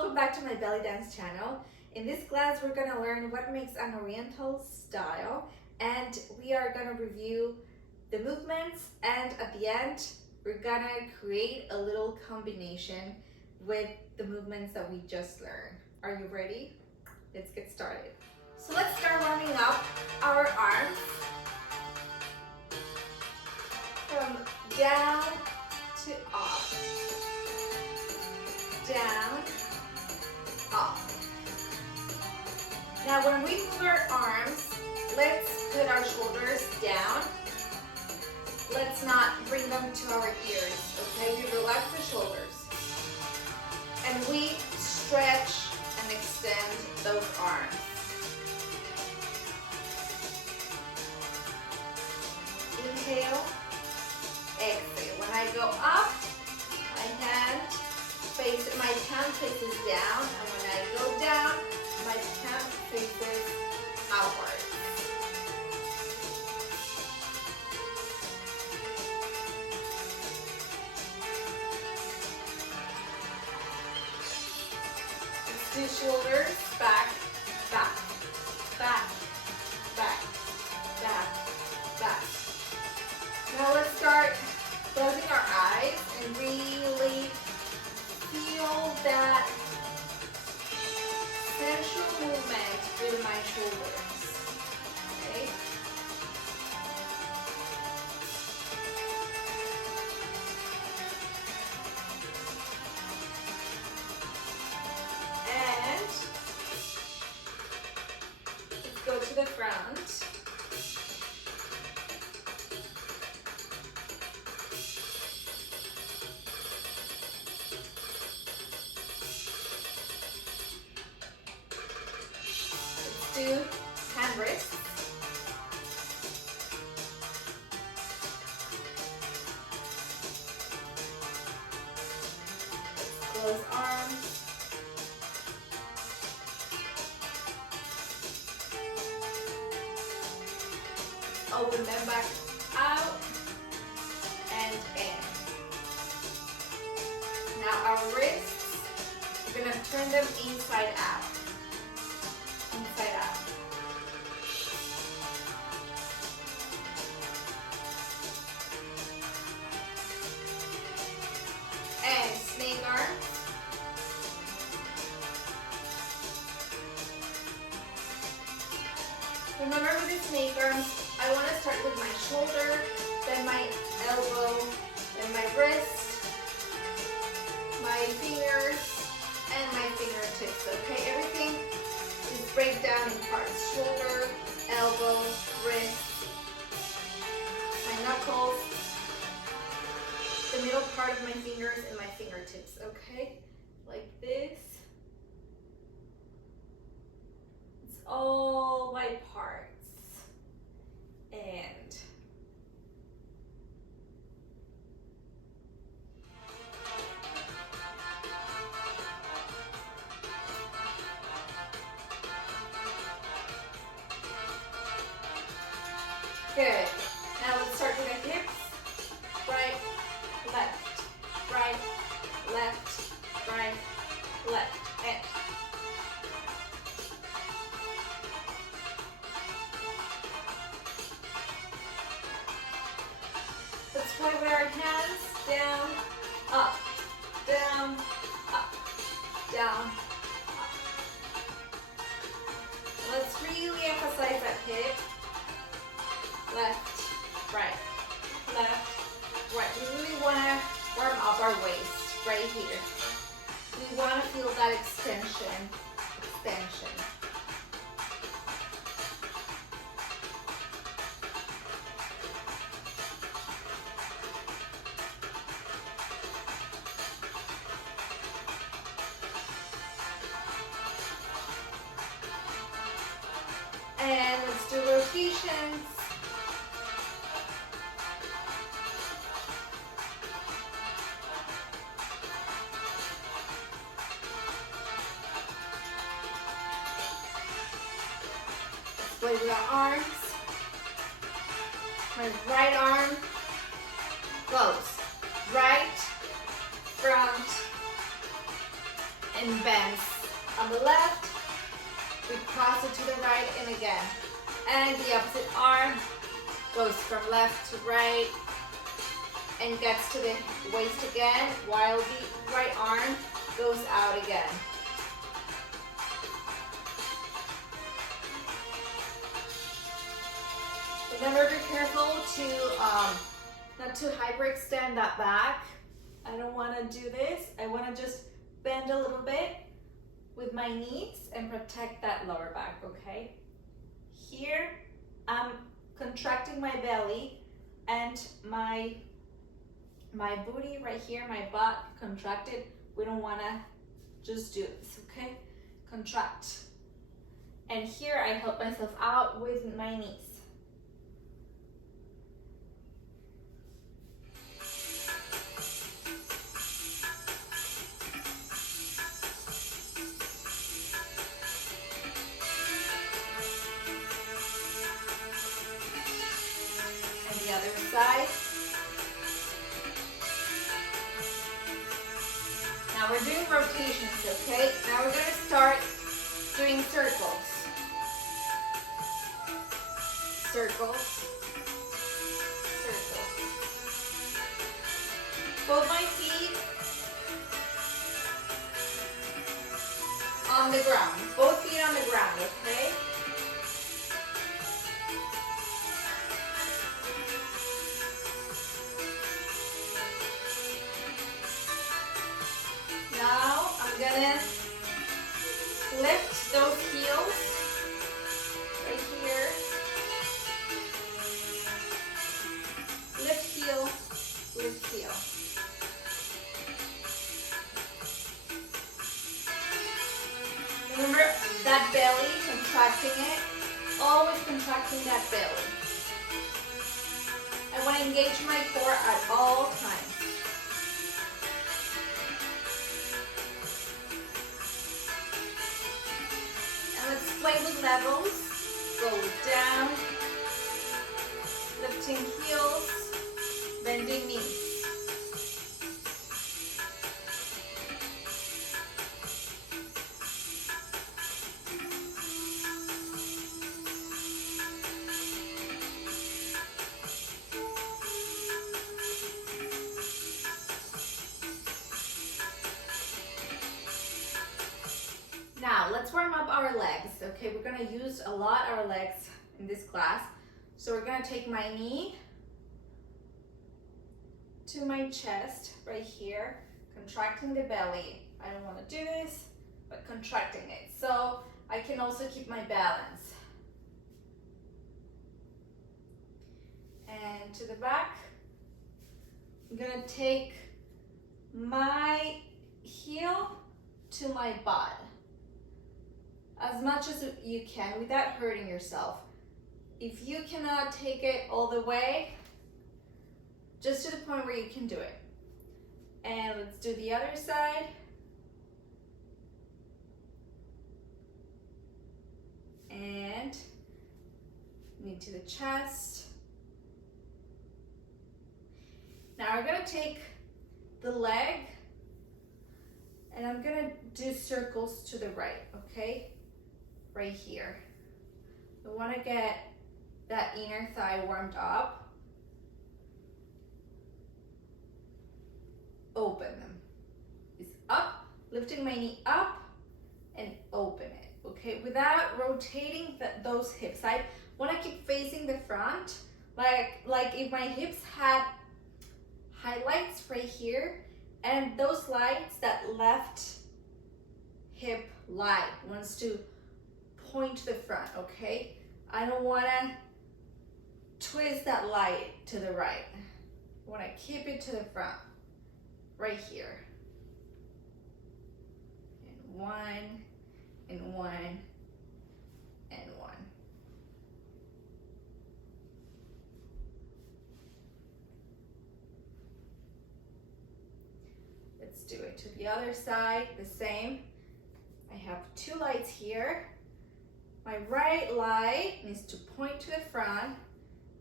welcome back to my belly dance channel. In this class, we're gonna learn what makes an Oriental style, and we are gonna review the movements, and at the end, we're gonna create a little combination with the movements that we just learned. Are you ready? Let's get started. So let's start warming up our arms from down to up, down, up. Now when we move our arms, let's put our shoulders down. Let's not bring them to our ears, okay? We relax the shoulders. And we stretch and extend those arms. Inhale, exhale. When I go up, my hand faces down, and when I go down, my hand faces outward. Let's do shoulders, back, back, back, back, back, back. Now let's start closing our eyes and really feel that sensual movement with my shoulders, okay? And let's go to the front. Do hand wrists. Close arms. Open them back out and in. Now our wrists, we're going to turn them inside out. Inside out. And snake arms. Remember with the snake arms, I want to start with my shoulder, then my elbow, then my wrist, my fingers, and my fingertips, okay? Everything is break down in parts. Shoulder, elbow, wrist, my knuckles, the middle part of my fingers, and my fingertips, okay? Like this. It's all by parts. And good. Now let's start with the hips. Right, left, right, left, right, left, and let's play with our hands down, up, down, up, down, up. Let's really emphasize that hip. Left, right, left, right. We really want to warm up our waist right here. We want to feel that extension. And let's do rotations. Play with our arms. My right arm goes right, front, and bends. On the left, we cross it to the right and again. And the opposite arm goes from left to right and gets to the waist again while the right arm goes out again. Remember, be careful to not to hyperextend that back. I don't want to do this. I want to just bend a little bit with my knees and protect that lower back, okay? Here, I'm contracting my belly and my booty right here, my butt contracted. We don't want to just do this, okay? Contract. And here I help myself out with my knees. The other side. Now we're doing rotations, okay? Now we're going to start doing circles. Circles. Circles. Both my feet on the ground. Both feet on the ground, okay? Now I'm gonna lift those heels right here. Lift heel, lift heel. Remember that belly, contracting it, always contracting that belly. I want to engage my core at all times. Play with levels, go down, lifting heels, bending knees. Now, let's warm up our legs, okay? We're gonna use a lot our legs in this class. So we're gonna take my knee to my chest right here, contracting the belly. I don't wanna do this, but contracting it. So I can also keep my balance. And to the back, I'm gonna take my heel to my butt. As much as you can without hurting yourself. If you cannot take it all the way, just to the point where you can do it. And let's do the other side. And knee to the chest. Now we're gonna take the leg and I'm gonna do circles to the right, okay? Right here. I want to get that inner thigh warmed up. Open them. It's up, lifting my knee up and open it, okay? Without rotating those hips. I want to keep facing the front, like if my hips had highlights right here, and those lights, that left hip light wants to point to the front, okay? I don't want to twist that light to the right. I want to keep it to the front, right here. And one, and one, and one. Let's do it to the other side, the same. I have two lights here. My right light needs to point to the front,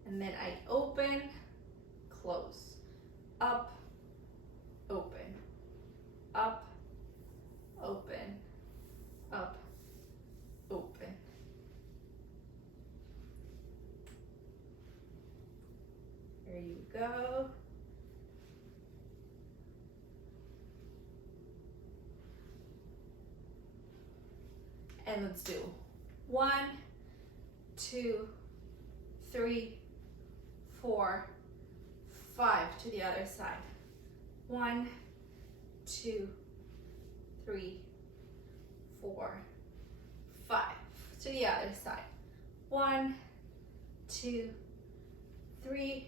and then I open, close, up, open, up, open, go. And let's do 1, 2, 3, 4, 5 to the other side. 1, 2, 3, 4, 5 to the other side. 1, 2, 3,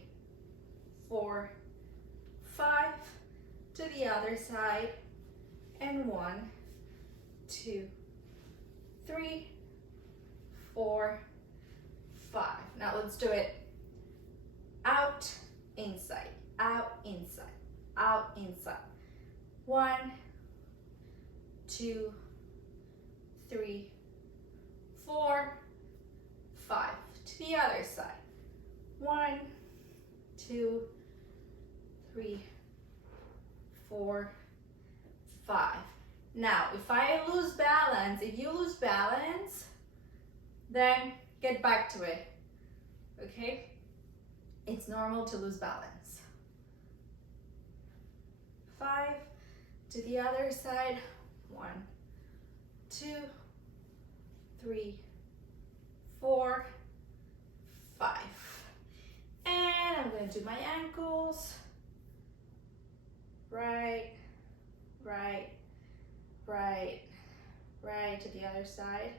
4, 5 to the other side. And 1, 2, 3, 4, 5. Now let's do it out, inside, out, inside, out, inside. 1, 2, 3, 4, 5 to the other side. 1, 2, 3, 4, 5. Now, if I lose balance, if you lose balance, then get back to it, okay? It's normal to lose balance. 5 to the other side. 1, 2, 3, 4, 5. And I'm going to do my ankles. Right, right, right, right to the other side.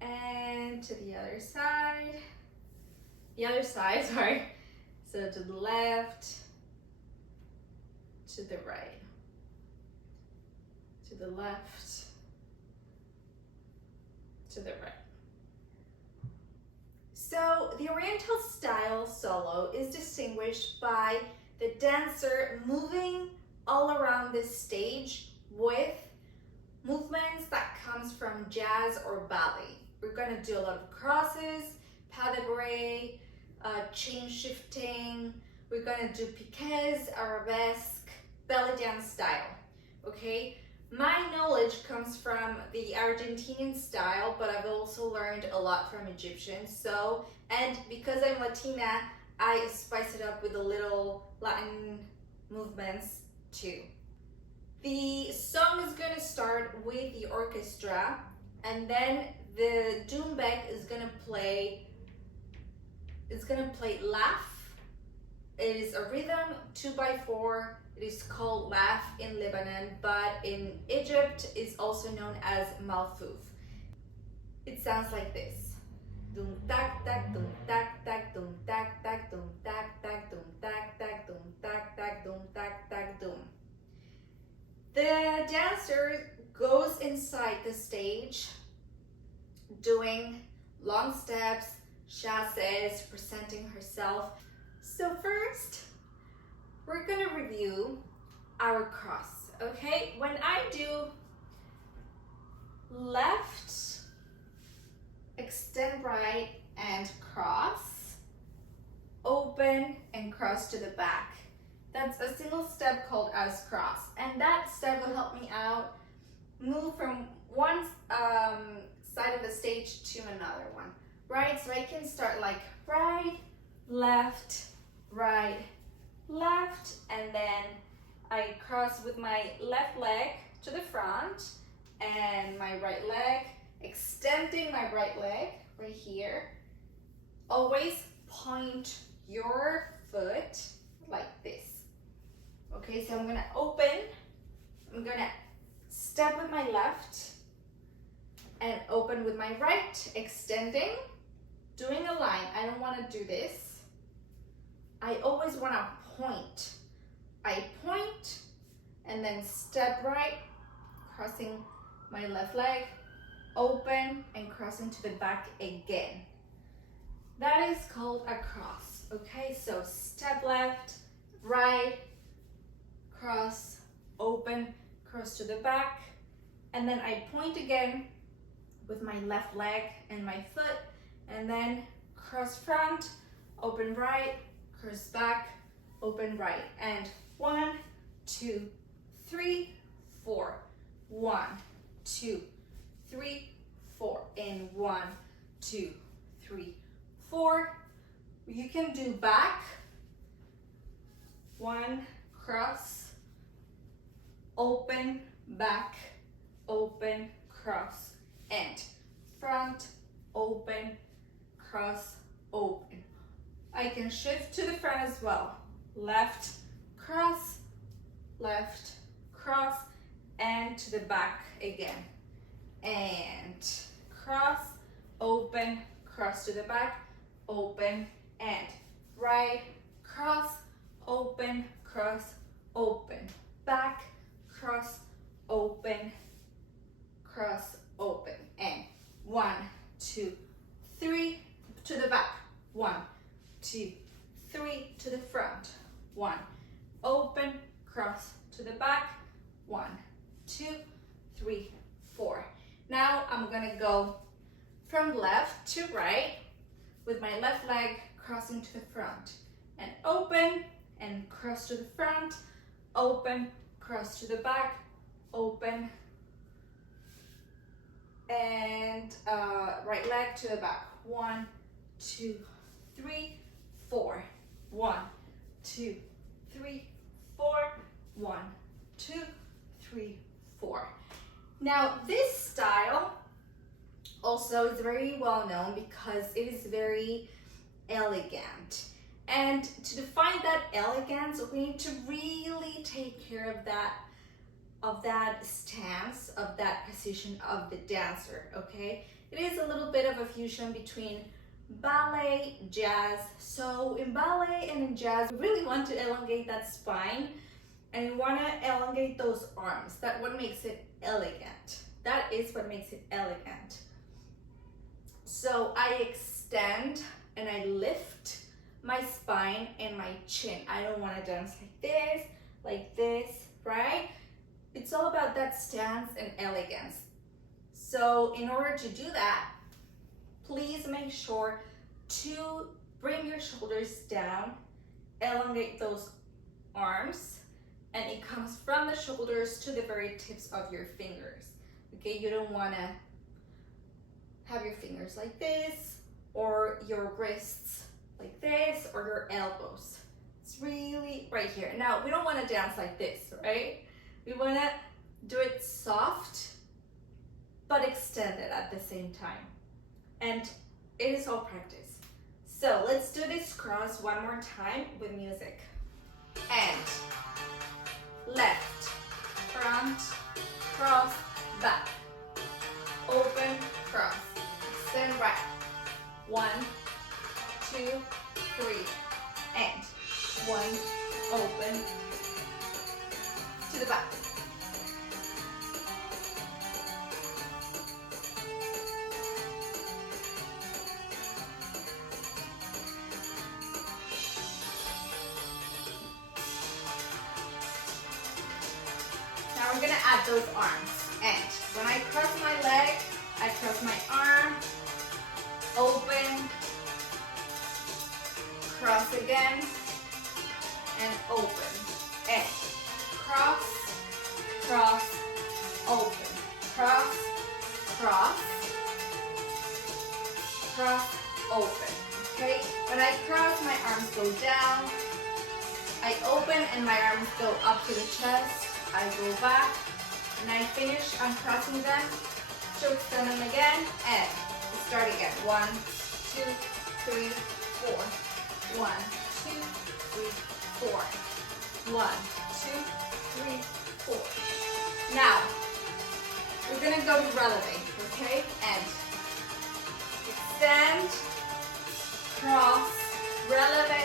And to the other side. The other side, sorry. So to the left, to the right, to the left, to the right. So the Oriental style solo is distinguished by the dancer moving all around the stage with movements that comes from jazz or ballet. We're gonna do a lot of crosses, pas de bourrée, chain shifting. We're gonna do piqués, arabesque, Bellydance style, okay? My knowledge comes from the Argentinian style, but I've also learned a lot from Egyptian. So, and because I'm Latina, I spice it up with a little Latin movements too. The song is gonna start with the orchestra, and then the doumbek is gonna play. It's gonna play laugh. It is a rhythm 2/4. It is called laugh in Lebanon, but in Egypt it's also known as malfouf. It sounds like this. Dum tak tak dum tak tak dum tak tak dum tak tak dum tak tak dum tak tak dum tak tak dum. The dancer goes inside the stage doing long steps, chassés, presenting herself. So first, we're gonna review our cross, okay? When I do left, extend right, and cross, open and cross to the back. That's a single step called as cross. And that step will help me out move from one side of the stage to another one, right? So I can start like right, left, and then I cross with my left leg to the front and my right leg, extending my right leg right here. Always point your foot like this. Okay, so I'm gonna open, I'm gonna step with my left and open with my right, extending, doing a line. I don't wanna do this. I always wanna point. I point and then step right, crossing my left leg, open and crossing to the back again. That is called a cross, okay? So step left, right, cross, open, cross to the back, and then I point again with my left leg and my foot, and then cross front, open right, cross back, open right, and 1, 2, 3, 4. 1, 2, 3, 4, and 1, 2, 3, 4. You can do back, 1, cross, open, back, open, cross, and front, open, cross, open. I can shift to the front as well. Left, cross, and to the back again. And cross, open, cross to the back, open, and right, cross, open, cross, open, back, cross, open, cross, open, and 1, 2, 3 to the back, 1, 2, 3 to the front, 1, open, cross to the back, 1, 2, 3, 4. Now I'm gonna go from left to right with my left leg crossing to the front, and open and cross to the front, open, cross to the back, open, and right leg to the back. 1, 2, 3, 4. 1, 2, 3, 4. 1, 2, 3, 4. Now this style also is very well known because it is very elegant. And to define that elegance, we need to really take care of that stance, of that position of the dancer, okay? It is a little bit of a fusion between ballet, jazz. So in ballet and in jazz, we really want to elongate that spine and we want to elongate those arms. That's what makes it elegant. That is what makes it elegant. So I extend and I lift my spine and my chin. I don't want to dance like this, right? It's all about that stance and elegance. So in order to do that, please make sure to bring your shoulders down, elongate those arms, and it comes from the shoulders to the very tips of your fingers. Okay, you don't want to have your fingers like this, or your wrists like this, or your elbows. It's really right here. Now, we don't want to dance like this, right? We want to do it soft, but extended at the same time. And it is all practice. So let's do this cross one more time with music. And left, front, cross, back, open, cross, extend right. 1, 2, 3, and 1, open, to the back. Now we're gonna add those arms. And when I cross my leg, I cross my arm, open, cross again, and open, and cross, cross, open, cross, cross, cross, open, okay? When I cross, my arms go down, I open and my arms go up to the chest, I go back, and I finish uncrossing them, to extend them again, and start again. 1, 2, 3, 4. 1, 2, 3, 4. 1, 2, 3, 4. Now, we're gonna go to relevé, okay? And extend, cross, relevé,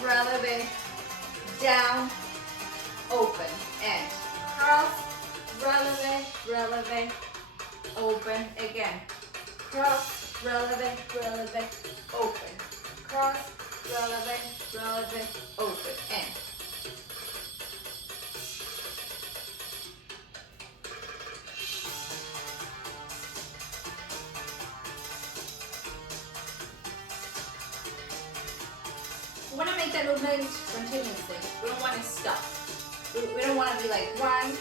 relevé, down, open, and cross, relevé, relevé, open again. Cross, relevé, relevé, open. Cross, relevé, relevé, open, and we want to make that movement continuously. We don't want to stop. We don't want to be like 1,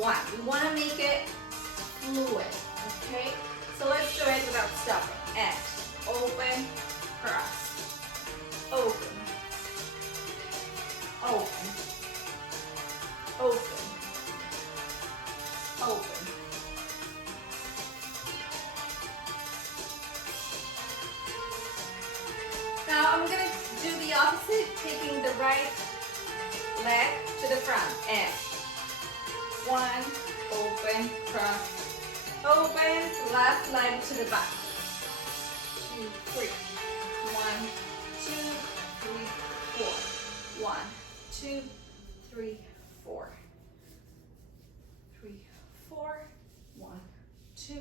1. We want to make it fluid, okay? So let's do it without stopping. And open, cross, open, open, open, open. Now I'm gonna do the opposite, taking the right leg to the front and 1, open, cross, open, left leg to the back. 2, 3. 1, 2, 3, 4. 1, 2, 3, 4. 3, 4. 1, 2,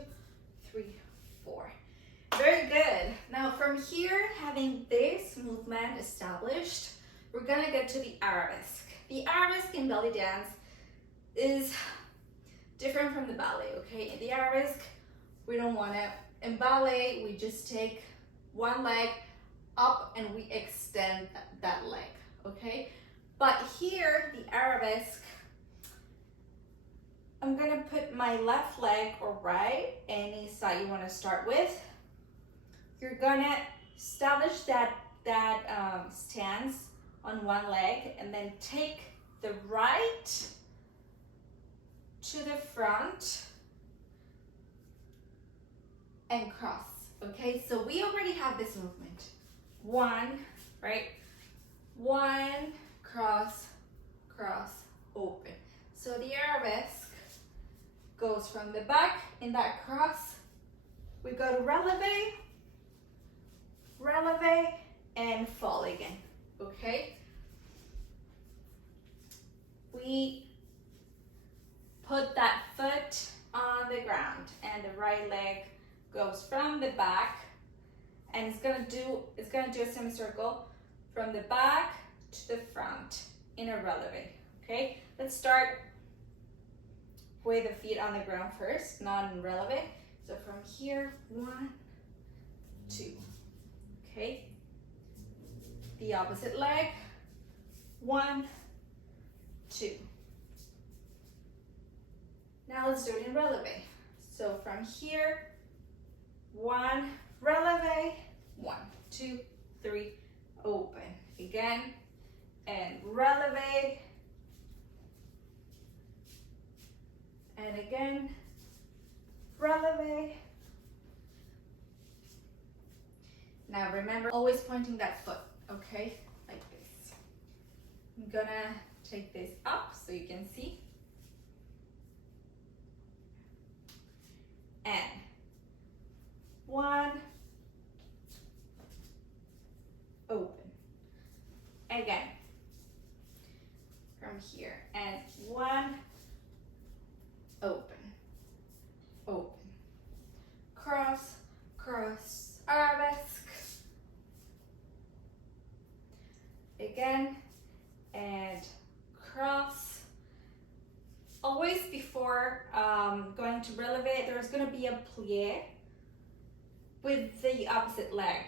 3, 4. Very good. Now from here, having this movement established, we're gonna get to the arabesque. The arabesque in belly dance is different from the ballet, okay? In the arabesque, we don't want to, in ballet, we just take one leg up and we extend that leg, okay? But here, the arabesque, I'm gonna put my left leg or right, any side you want to start with. You're gonna establish that stance on one leg and then take the right to the front and cross, okay? So we already have this movement. 1, right? 1, cross, cross, open. So the arabesque goes from the back in that cross. We go to relevé, relevé, and fall again, okay? We put that foot on the ground and the right leg goes from the back and it's gonna do a semicircle from the back to the front in a relevé, okay? Let's start with the feet on the ground first, not in relevé. So from here, 1, 2, okay? The opposite leg, 1, 2. Now let's do it in relevé. So from here, 1, relevé, 1, 2, 3, open. Again, and relevé, and again, relevé. Now remember, always pointing that foot, okay? Like this. I'm gonna take this up so you can see. And 1, open. Again, from here, and 1, open, open. Cross, cross, arabesque. Again, and cross. Always before going to relevé, there's gonna be a plié with the opposite leg.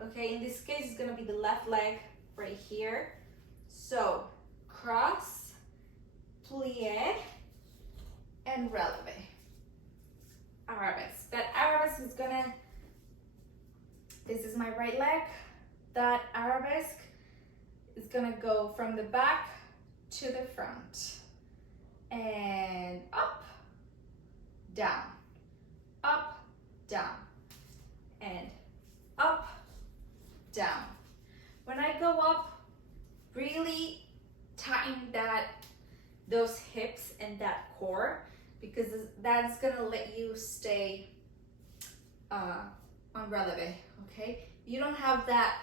Okay, in this case, it's gonna be the left leg right here. So cross, plié, and relevé. Arabesque. That arabesque is gonna, this is my right leg. That arabesque is gonna go from the back to the front. And up, down, and up, down. When I go up, really tighten those hips and that core, because that's gonna let you stay on relevé, okay? If you don't have that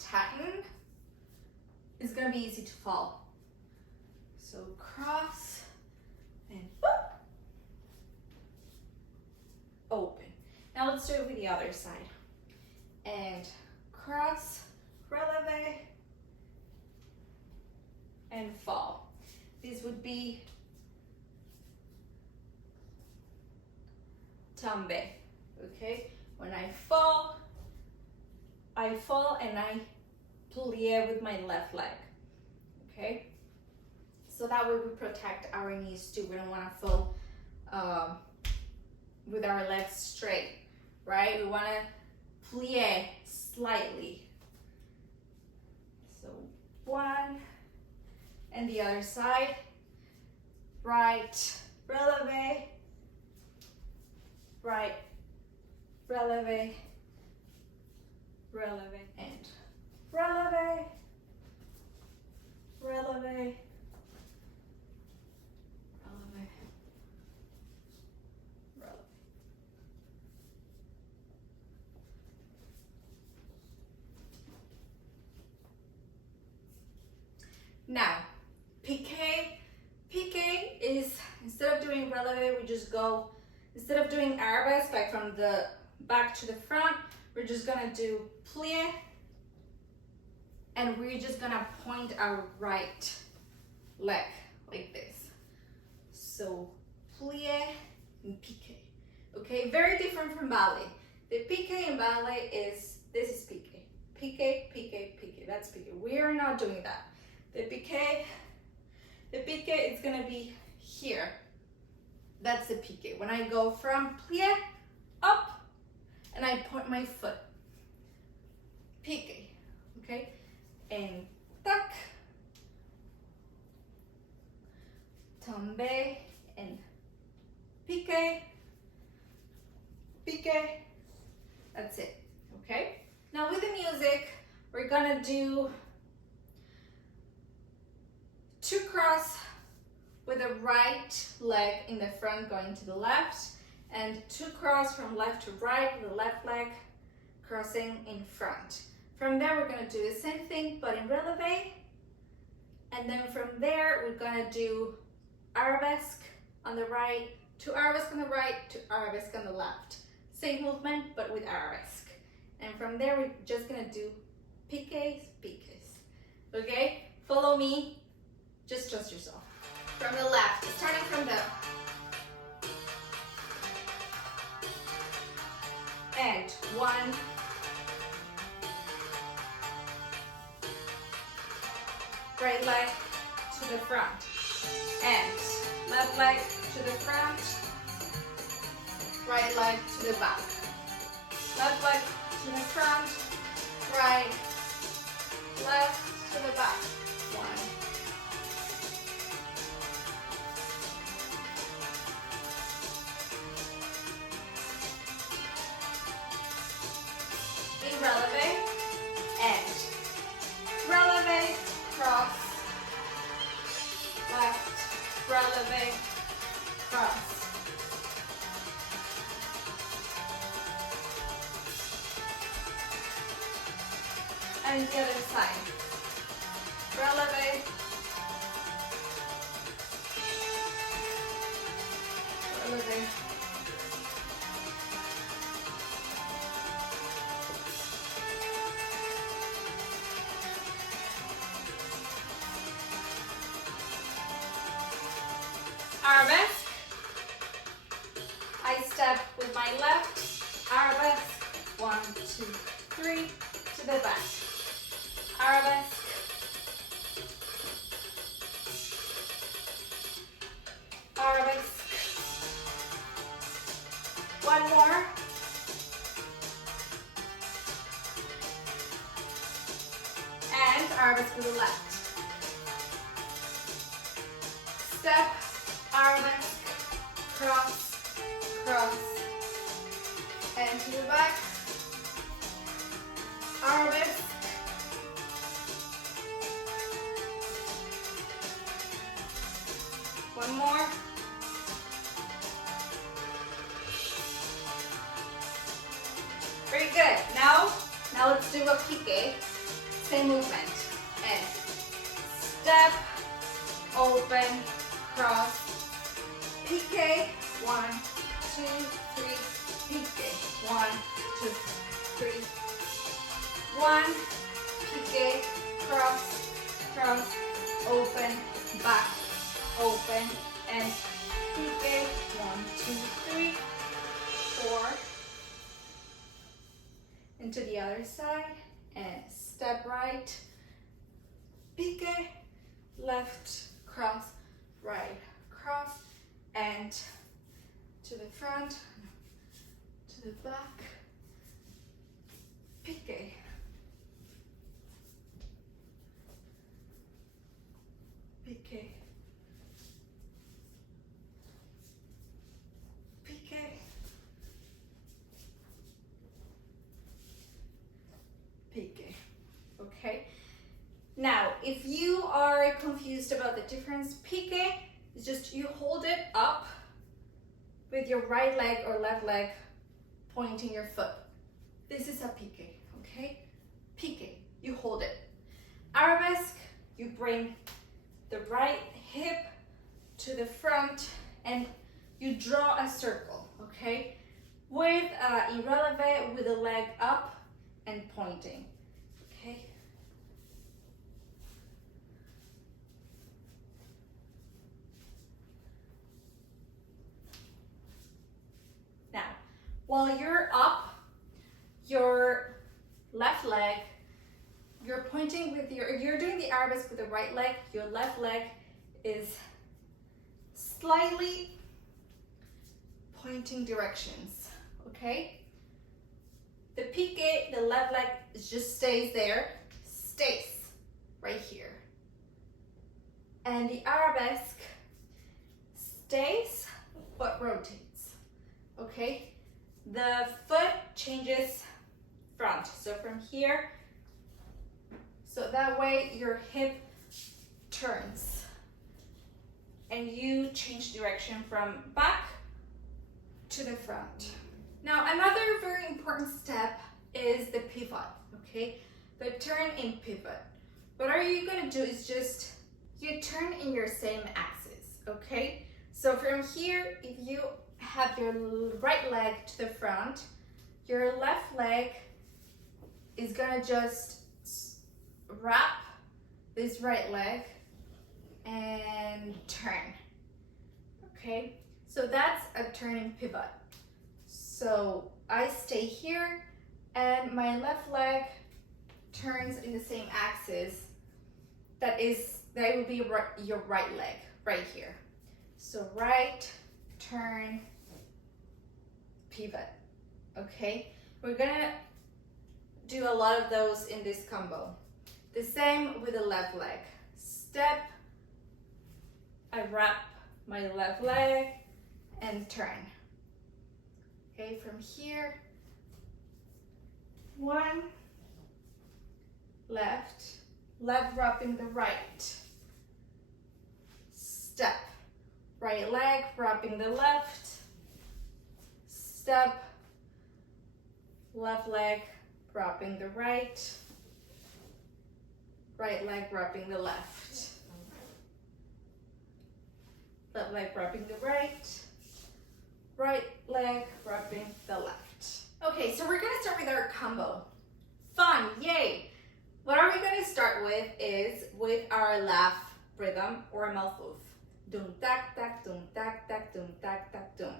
tightened, it's gonna be easy to fall. So cross and whoop, open. Now let's do it with the other side. And cross, relevé, and fall. This would be tombe, okay? When I fall and I plié with my left leg, okay? So that way we protect our knees too. We don't want to fall with our legs straight, right? We want to plie slightly. So one, and the other side, right, relevé, right, relevé, relevé, and relevé, relevé, relevé, relevé. Now, piqué. Piqué is, instead of doing relevé, we just go, instead of doing arabesque, like from the back to the front, we're just gonna do plie, and we're just gonna point our right leg like this. So plie and piqué. Okay, very different from ballet. The piqué in ballet is, this is piqué. Piqué, piqué, piqué, that's piqué. We are not doing that. The piqué is gonna be here. That's the piqué. When I go from plie up and I point my foot. Piqué, okay? And tuck, tombe, and piqué, piqué. That's it, okay? Now with the music, we're gonna do 2 cross with the right leg in the front going to the left, and 2 cross from left to right with the left leg crossing in front. From there, we're gonna do the same thing, but in relevé. And then from there, we're gonna do arabesque on the right, 2 arabesque on the right, 2 arabesque on the left. Same movement, but with arabesque. And from there, we're just gonna do piqués, piqués. Okay? Follow me. Just trust yourself. From the left, starting from the and 1, right leg to the front, and left leg to the front, right leg to the back, left leg to the front, right, left to the back. 1, relevé, and relevé, cross, left, relevé, cross. And the other side, relevé, relevé. Arabesque. I step with my left, arabesque, 1, 2, 3, to the back. Arabesque. Arabesque. 1 more. And arabesque to the left. Step, arabesque, cross, cross, and to the back, arabesque, one more, very good. Now let's do a piqué, same movement, and step, open, cross, piqué, 1, 2, 3, piqué, 1, 2, 3, 1, piqué, cross, cross, open, back, open, and piqué, 1, 2, 3, 4, into the other side, and step right, piqué, left, cross, right, cross, and to the front, to the back, Pique. Pique. Pique. Pique. Okay. Now, if you are confused about the difference, pique is just you hold it up with your right leg or left leg pointing your foot. This is a pique, okay? Pique, you hold it. Arabesque, you bring the right hip to the front and you draw a circle, okay? With relevé, with the leg up and pointing, okay? Now, while you're up, your left leg, you're pointing with you're doing the arabesque with the right leg, your left leg is slightly pointing directions, okay? The pique, the left leg just stays there, stays right here. And the arabesque stays but rotates, okay? The foot changes front, so from here, so that way your hip turns and you change direction from back to the front. Now, another very important step is the pivot, okay? The turn in pivot. What are you gonna do is just, you turn in your same axis, okay? So from here, if you have your right leg to the front, your left leg is gonna just wrap this right leg and turn, okay? So that's a turning pivot. So I stay here and my left leg turns in the same axis. That will be your right leg right here. So right, turn, pivot, okay? We're gonna do a lot of those in this combo. The same with the left leg. Step, I wrap my left leg and turn. Okay, from here, one, left wrapping the right. Step, right leg wrapping the left. Step, left leg wrapping the right. Right leg wrapping the left. Left leg wrapping the right. Right leg wrapping the left. Okay, so we're gonna start with our combo. Fun, yay! What are we gonna start with is with our laugh rhythm or mouth move. Dum tak tak dum tak tak dum tak tak dum.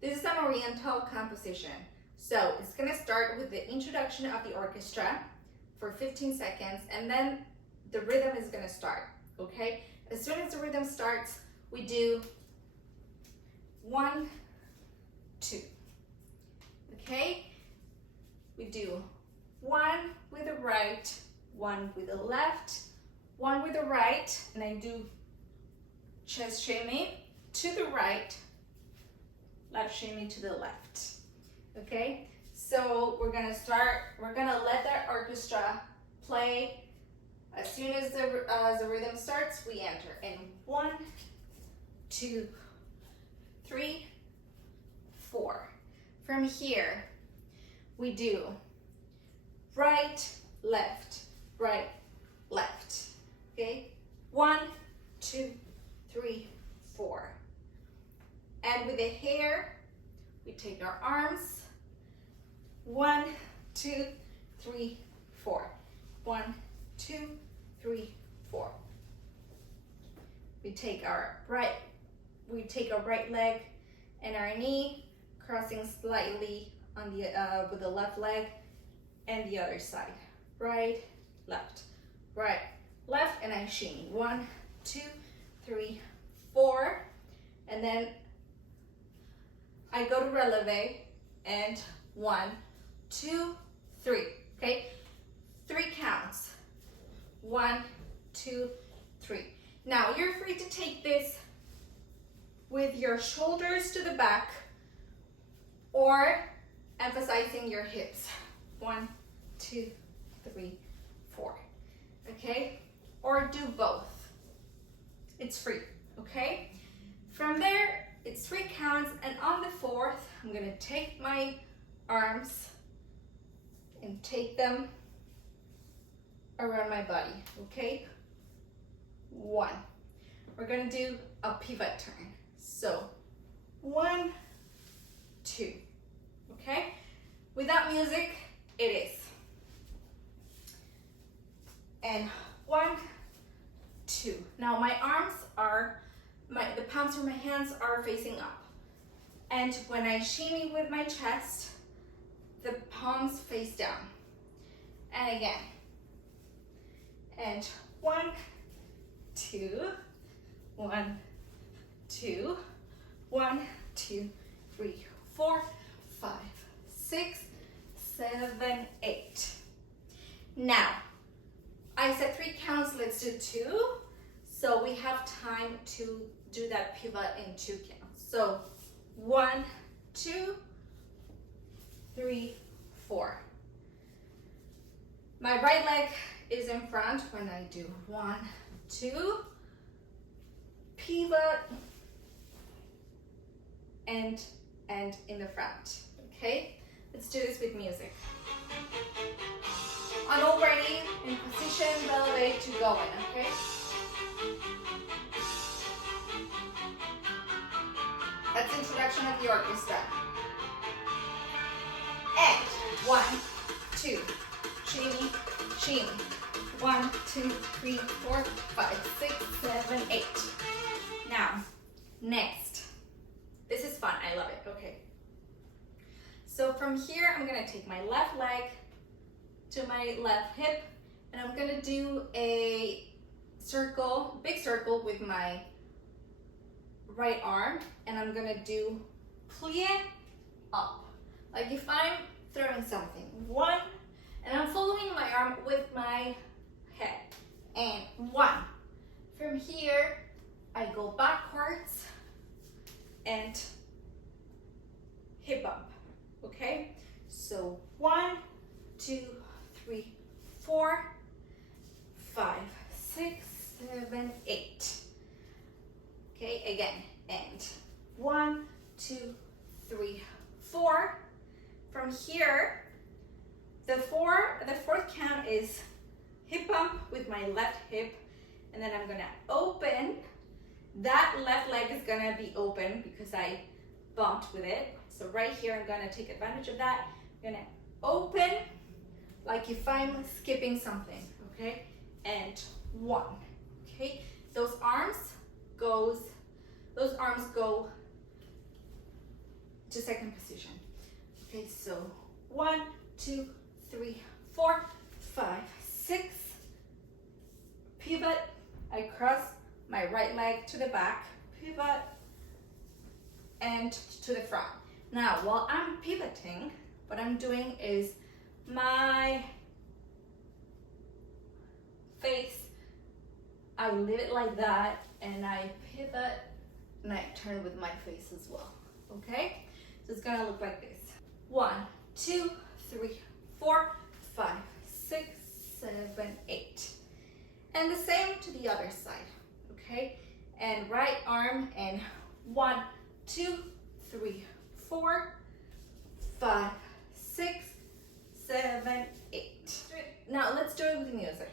This is an Oriental composition. So it's gonna start with the introduction of the orchestra for 15 seconds and then the rhythm is gonna start, okay? As soon as the rhythm starts, we do 1, 2, okay? We do 1 with the right, 1 with the left, 1 with the right, and I do chest shimmy to the right, left shimmy to the left, okay? So we're gonna let that orchestra play. As soon as the rhythm starts, we enter in 1, 2, 3, 4. From here, we do right, left, okay? 1, 2, 3, 4. And with the hair, we take our arms. 1, 2, 3, 4. 1, 2, 3, 4. We take our right leg and our knee, crossing slightly on the with the left leg, and the other side. Right, left, and I shimmy. 1, 2, 3, 4, and then I go to relevé and 1, 2, 3. Okay, 3 counts. 1, 2, 3. Now you're free to take this with your shoulders to the back or emphasizing your hips. 1, 2, 3, 4. Okay, or do both. It's free. Okay, from there it's 3 counts, and on the 4th I'm gonna take my arms and take them around my body. Okay, 1. We're gonna do a pivot turn. So 1, 2. Okay, without music it is. And 1, 2. Now my arms are, the palms of my hands are facing up. And when I shimmy with my chest, the palms face down. And again. And 1, 2, 1, 2, 1, 2, 3, 4, 5, 6, 7, 8. Now, I said 3 counts, let's do 2. So we have time to do that pivot in 2 counts. So 1, 2, 3, 4. My right leg is in front when I do 1, 2, pivot, and in the front. Okay, let's do this with music. I'm already in position, relevé to go in, okay? That's introduction of the orchestra. And 1, 2, shimmy, shimmy. 1, 2, 3, 4, 5, 6, 7, 8. Now, next. This is fun, I love it, okay. So from here, I'm gonna take my left leg to my left hip, and I'm gonna do a circle, big circle with my right arm, and I'm gonna do plie up. Like if I'm throwing something. 1, and I'm following my arm with my head. And 1. From here, I go backwards and hip bump, okay? So 1, 2, 3, 4, 5, 6, 7, 8. Okay, again, and 1, 2, 3, 4. From here, the fourth count is hip bump with my left hip, and then I'm gonna open. That left leg is gonna be open because I bumped with it. So right here, I'm gonna take advantage of that. I'm gonna open like if I'm skipping something, okay? And 1, okay? Those arms go to second position. Okay, so 1, 2, 3, 4, 5, 6. Pivot, I cross my right leg to the back, pivot, and to the front. Now, while I'm pivoting, what I'm doing is my face, I leave it like that, and I pivot, and I turn with my face as well, okay? So it's gonna look like this. 1, 2, 3, 4, 5, 6, 7, 8. And the same to the other side, okay? And right arm, and 1, 2, 3, 4, 5, 6, 7, 8. Now let's do it with music.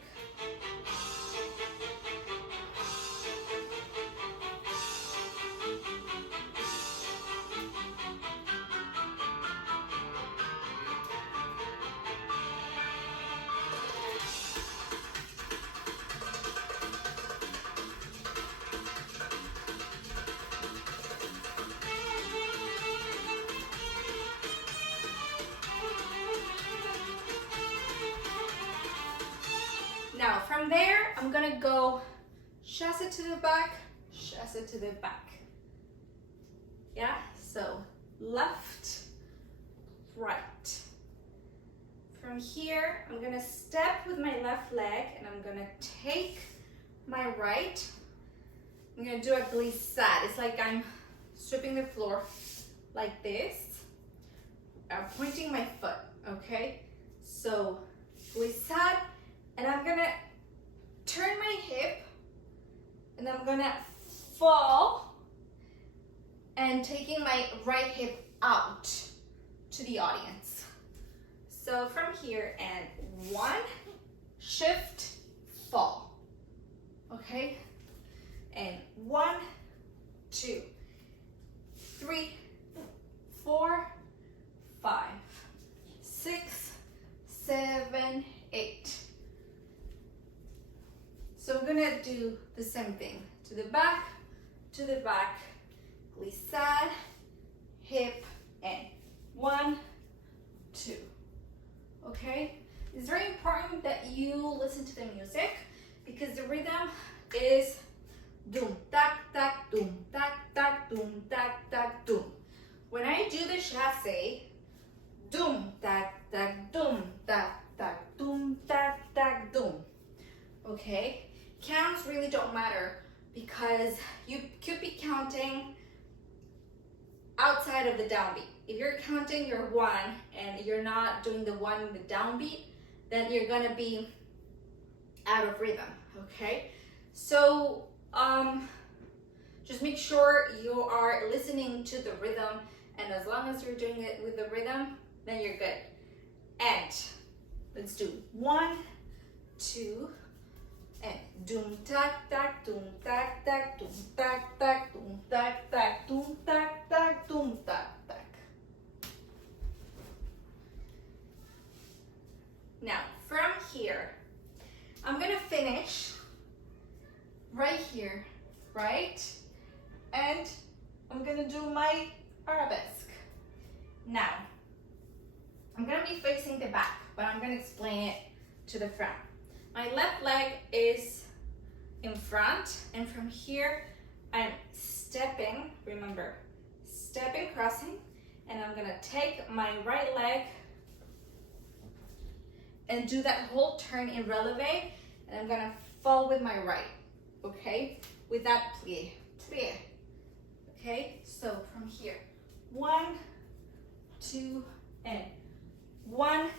Now from there, I'm gonna go chassé to the back, chassé to the back. Yeah, so left, right. from here, I'm gonna step with my left leg and I'm gonna take my right. I'm gonna do a glissade. It's like I'm sweeping the floor like this. I'm pointing my foot, okay? So glissade, and I'm gonna turn my hip and I'm gonna fall and taking my right hip out to the audience. So from here, and 1, shift, fall, okay? And 1, 2, 3, 4, 5, 6, 7, 8. So I'm gonna do the same thing. To the back, glissade, hip, and 1, 2. Okay? It's very important that you listen to the music because the rhythm is doom, tak, tak, doom, tak, tak, doom, tak, tak, doom. When I do the chassé, doom, tak, tak, doom, tak, tak, doom, tak, tak, doom. Okay? Counts really don't matter because you could be counting outside of the downbeat. If you're counting your 1 and you're not doing the 1 in the downbeat, then you're gonna be out of rhythm, okay? So just make sure you are listening to the rhythm, and as long as you're doing it with the rhythm, then you're good. And let's do 1, 2, and doom tak tak doom tak tak doom tak tak doom tak tak doom tak tak doom tak tak. Now from here, I'm gonna finish right here, right? And I'm gonna do my arabesque. Now, I'm gonna be facing the back, but I'm gonna explain it to the front. My left leg is in front, and from here, I'm stepping, remember, stepping, crossing, and I'm gonna take my right leg and do that whole turn in relevé, and I'm gonna fall with my right, okay? With that plie, plie, okay? So from here, 1, 2, and 1,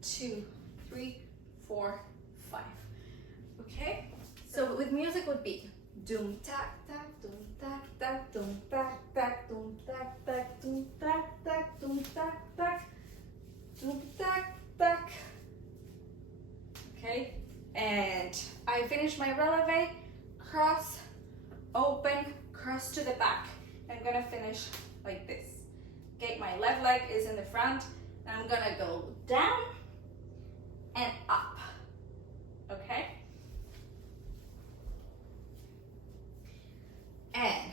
2, 3, 4, 5. Okay? So with music would be doom tak tak doom tak tak doom tak tak doom tak tak doom tak tak doom tak tak doom tak tak. Okay? And I finish my relevé, cross, open, cross to the back. I'm gonna finish like this. Okay, my left leg is in the front, and I'm gonna go down and up. Okay? And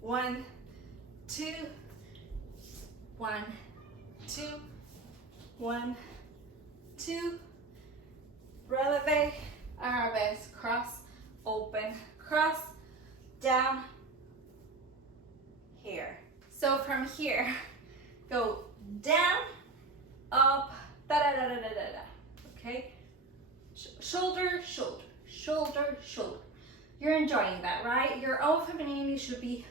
1, 2, 1, 2, 1, 2, relevé, arabesque, cross, open, cross, down, here. So from here, go down, up, da-da-da-da-da-da. Okay? Shoulder, shoulder, shoulder, shoulder. You're enjoying that, right? Your own femininity should be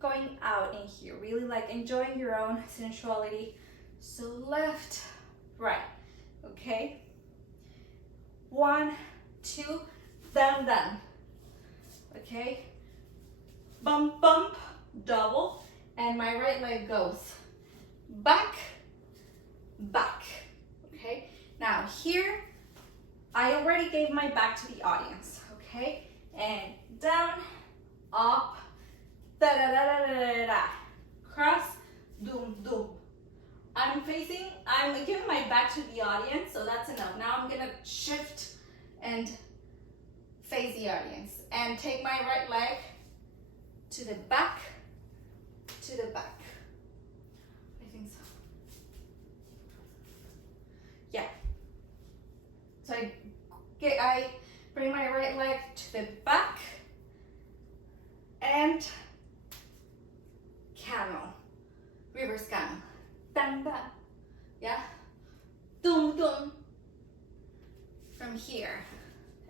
going out in here. Really like enjoying your own sensuality. So left, right. Okay? 1, 2, down, down. Okay? Bump, bump, double. And my right leg goes back, back. Okay? Now here, I already gave my back to the audience. Okay? And down, up, da da da da da da da. Cross, doom, doom. I'm giving my back to the audience, so that's enough. Now I'm gonna shift and face the audience and take my right leg to the back, to the back. I think so. Yeah. So I bring my right leg to the back and camel, reverse camel. Dun, dun. Yeah.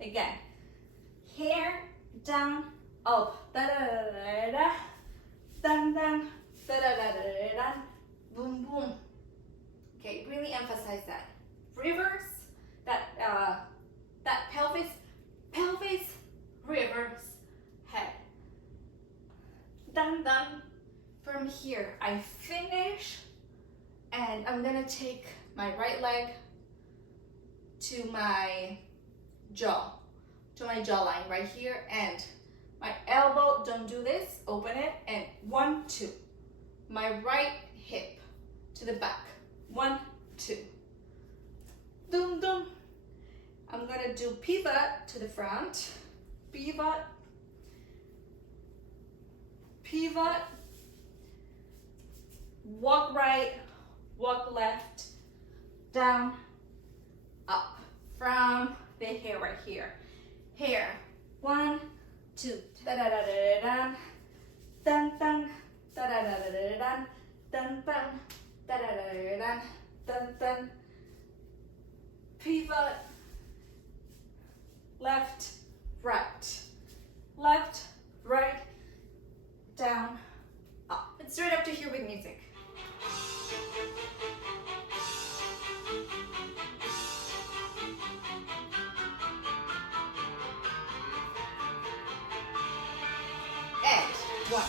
Again, hair down, up, da da da da da, dun dun, da da da da da da, boom boom. Okay, really emphasize that. Reverse, that pelvis, reverse, head. Dun dun. From here, I finish, and I'm gonna take my right leg to my jaw, to my jawline right here, and my elbow, don't do this, open it, and 1, 2. My right hip to the back, 1, 2. Dum dum. I'm gonna do pivot to the front, pivot, pivot, walk right, walk left, down, up, from the hair right here. Hair, 1, 2, da da da da da, dun dun, da da da da da da, dun dun, da da da da da, dun dun. Pivot, left, right, down, up. It's straight up to here with music. And 1.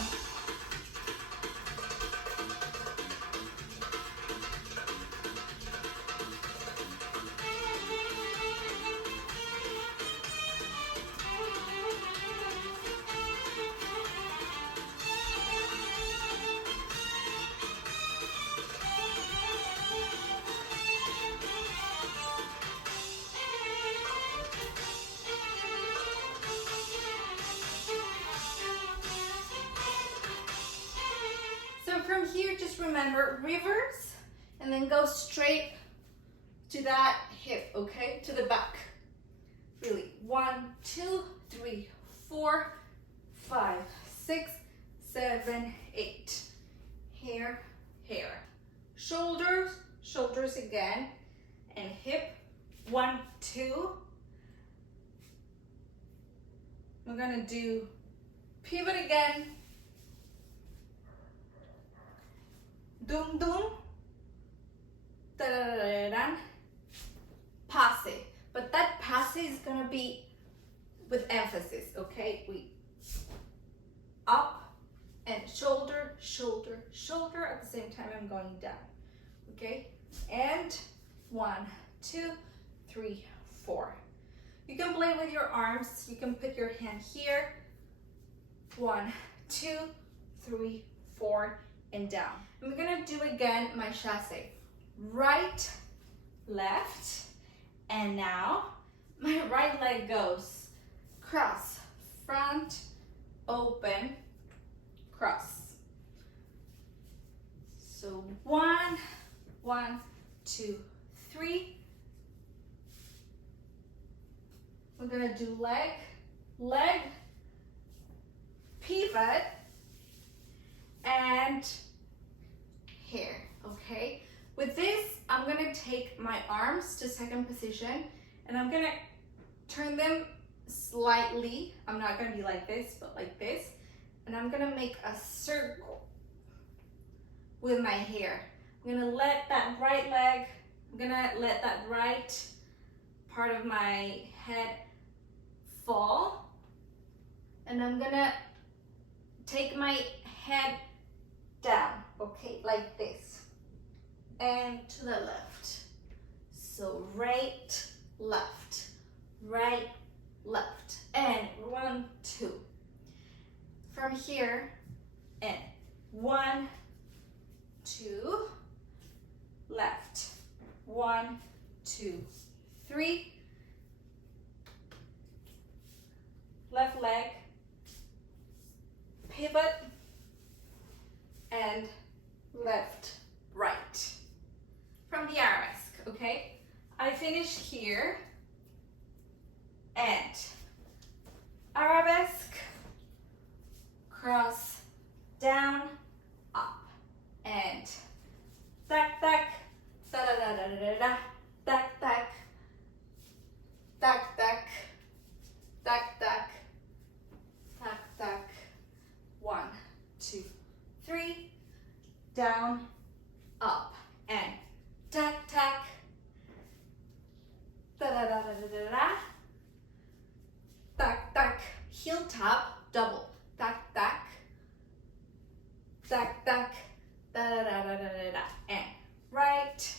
So from here, just remember reverse and then go straight to that hip, okay? To the back. Really, 1, 2, 3, 4, 5, 6, 7, 8. Hair, hair. Shoulders, shoulders again, and hip, 1, 2. We're gonna do pivot again. Dum dum, da da da da da, passe. But that passe is gonna be with emphasis, okay? We up and shoulder, shoulder, shoulder. At the same time, I'm going down, okay? And 1, 2, 3, 4. You can play with your arms. You can put your hand here. 1, 2, 3, 4, and down. I'm gonna do again my chassé. Right, left, and now my right leg goes cross, front, open, cross. So 1, 1, 2, 3. We're gonna do leg, leg, pivot, and hair, okay? With this, I'm gonna take my arms to second position and I'm gonna turn them slightly. I'm not gonna be like this, but like this. And I'm gonna make a circle with my hair. I'm gonna let that right leg, I'm gonna let that right part of my head fall. And I'm gonna take my head down, okay, like this, and to the left. So right, left, and 1, 2. From here, and 1, 2, left, 1, 2, 3, left leg, pivot, and left, right. From the Arabesque, okay? I finish here, and Arabesque, cross, down, up, and tac, tac, da da da da da da, tac, tac, tac, tac, down, up, and tack, tack, da da da da da da da, tack, tack, heel tap, double, tack, tack, tack, tack, da da da da da da da, and right,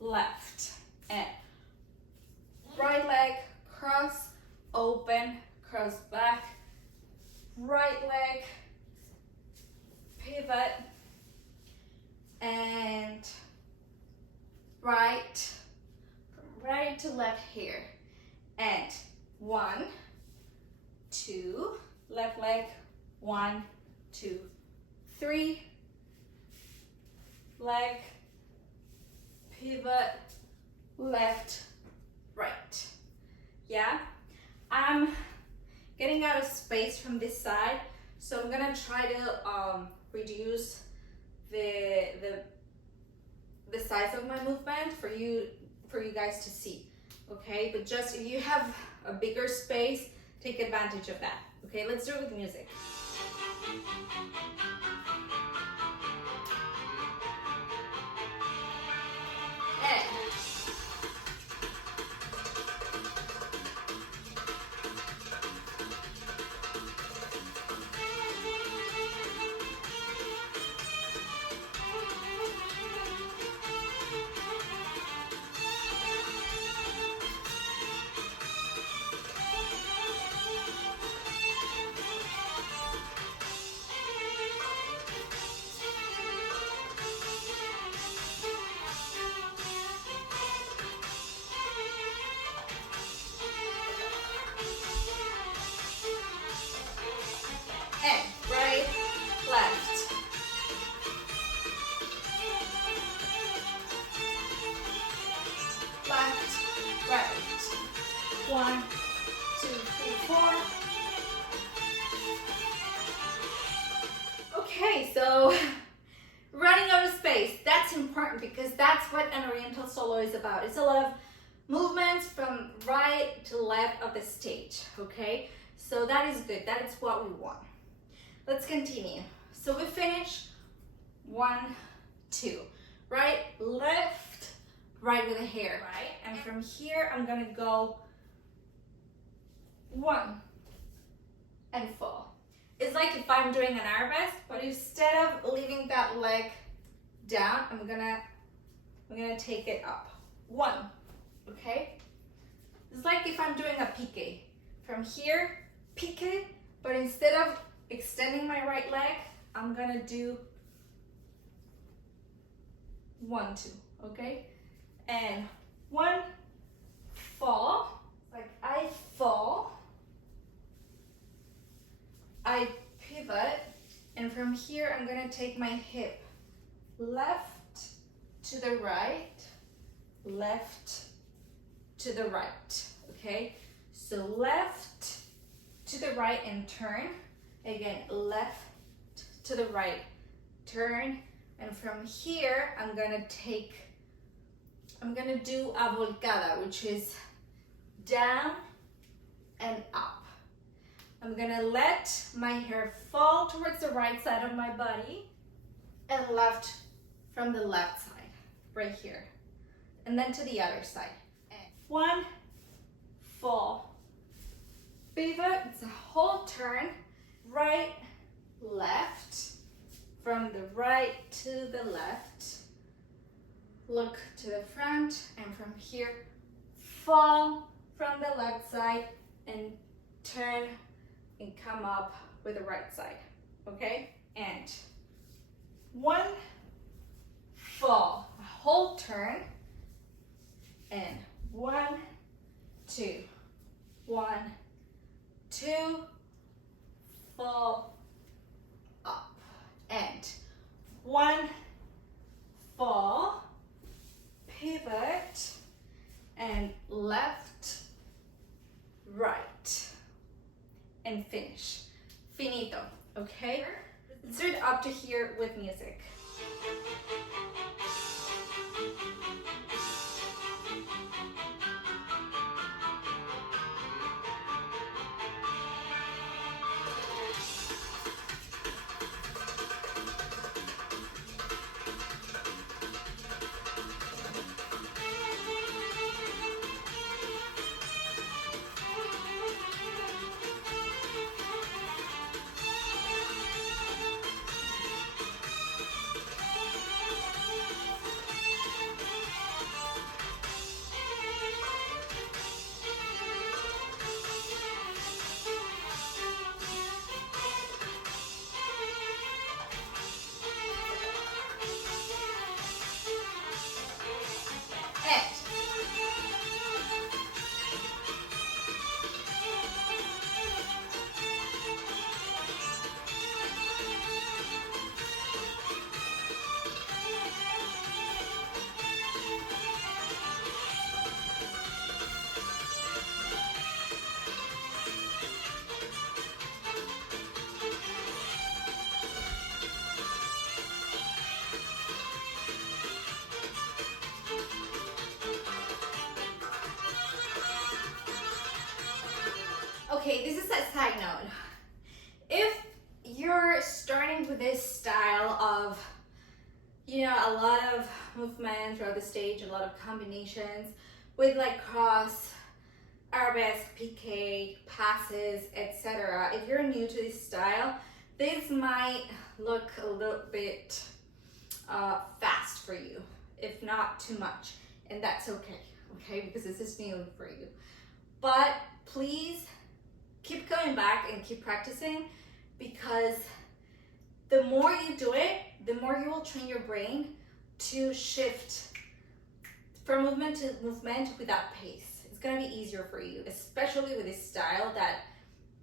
left, and right leg, cross, open, cross back, right leg, pivot, and right, from right to left here, and 1, 2, left leg, 1, 2, 3, leg, pivot, left, right. Yeah, I'm getting out of space from this side, so I'm gonna try to reduce the size of my movement for you guys to see. Okay, but just if you have a bigger space, take advantage of that. Okay, let's do it with music. Okay, so running out of space, that's important because that's what an Oriental solo is about. It's a lot of movements from right to left of the stage, okay? So that is good, that is what we want. Let's continue. So we finish 1, 2, right, left, right with a hair, right? And from here, I'm gonna go 1 and fall. It's like if I'm doing an arabesque, but instead of leaving that leg down, I'm gonna take it up. 1, okay? It's like if I'm doing a piqué. From here, piqué, but instead of extending my right leg, I'm gonna do 1, 2, okay? And 1, fall, like I fall, I pivot, and from here I'm gonna take my hip left to the right, left to the right, okay? So left to the right and turn, again, left to the right, turn, and from here I'm gonna do a volcada, which is down and up. I'm gonna let my hair fall towards the right side of my body and left from the left side, right here. And then to the other side. 1, fall, pivot, it's a whole turn, right, left, from the right to the left, look to the front, and from here, fall from the left side and turn and come up with the right side, okay? And 1, fall, a whole turn, and 1, 2, 1, 2, fall, up, and 1, fall, pivot, and left, right, and finish. Finito, okay? Let's do it up to here with music. Okay, this is a side note. If you're starting with this style of, you know, a lot of movement throughout the stage, a lot of combinations with like cross, arabesque, piqué, passes, etc. If you're new to this style, this might look a little bit fast for you, if not too much, and that's okay, because this is new for you. But please keep coming back and keep practicing, because the more you do it, the more you will train your brain to shift from movement to movement without pace. It's gonna be easier for you, especially with this style that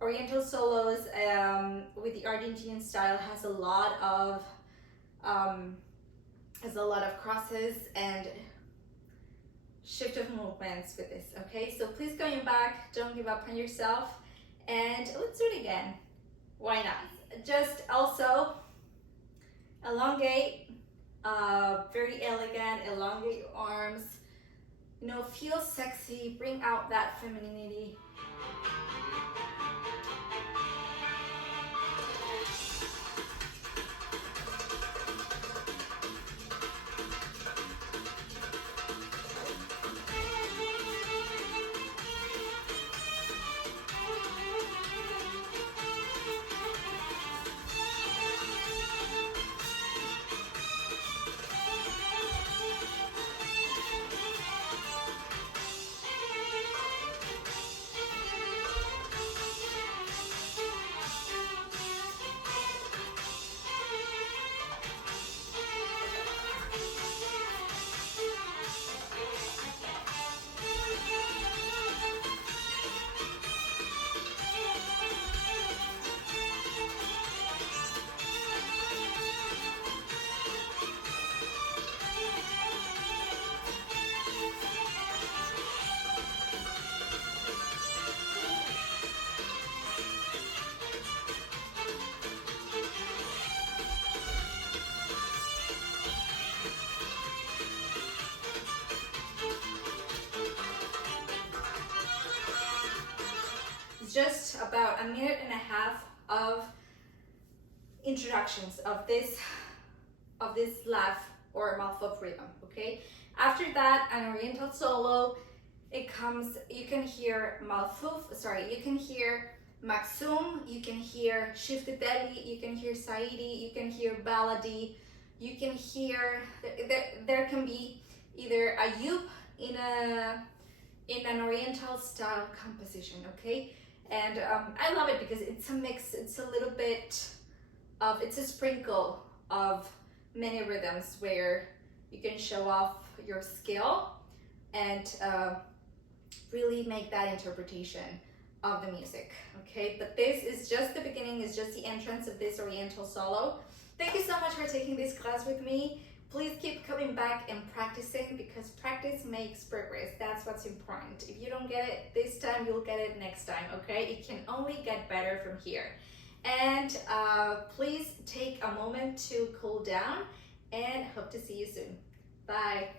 Oriental solos with the Argentinian style has a lot of crosses and shift of movements with this. Okay, so please going back, don't give up on yourself, and let's do it again. Why not? Just also elongate, very elegant, elongate your arms, you know, feel sexy, bring out that femininity. Just about a minute and a half of introductions of this laugh or mouth of rhythm. Okay, after that, an Oriental solo, it comes, you can hear malfouf, sorry, you can hear maksum, you can hear shiftedeli, you can hear saidi, you can hear baladi, you can hear there can be either a yup in an Oriental style composition. Okay, and I love it because it's a mix, it's a little bit of, it's a sprinkle of many rhythms where you can show off your skill and really make that interpretation of the music. Okay, but this is just the beginning, it's just the entrance of this Oriental solo. Thank you so much for taking this class with me. Please keep coming back and practicing, because practice makes progress. That's what's important. If you don't get it this time, you'll get it next time, okay? It can only get better from here. And please take a moment to cool down, and hope to see you soon. Bye.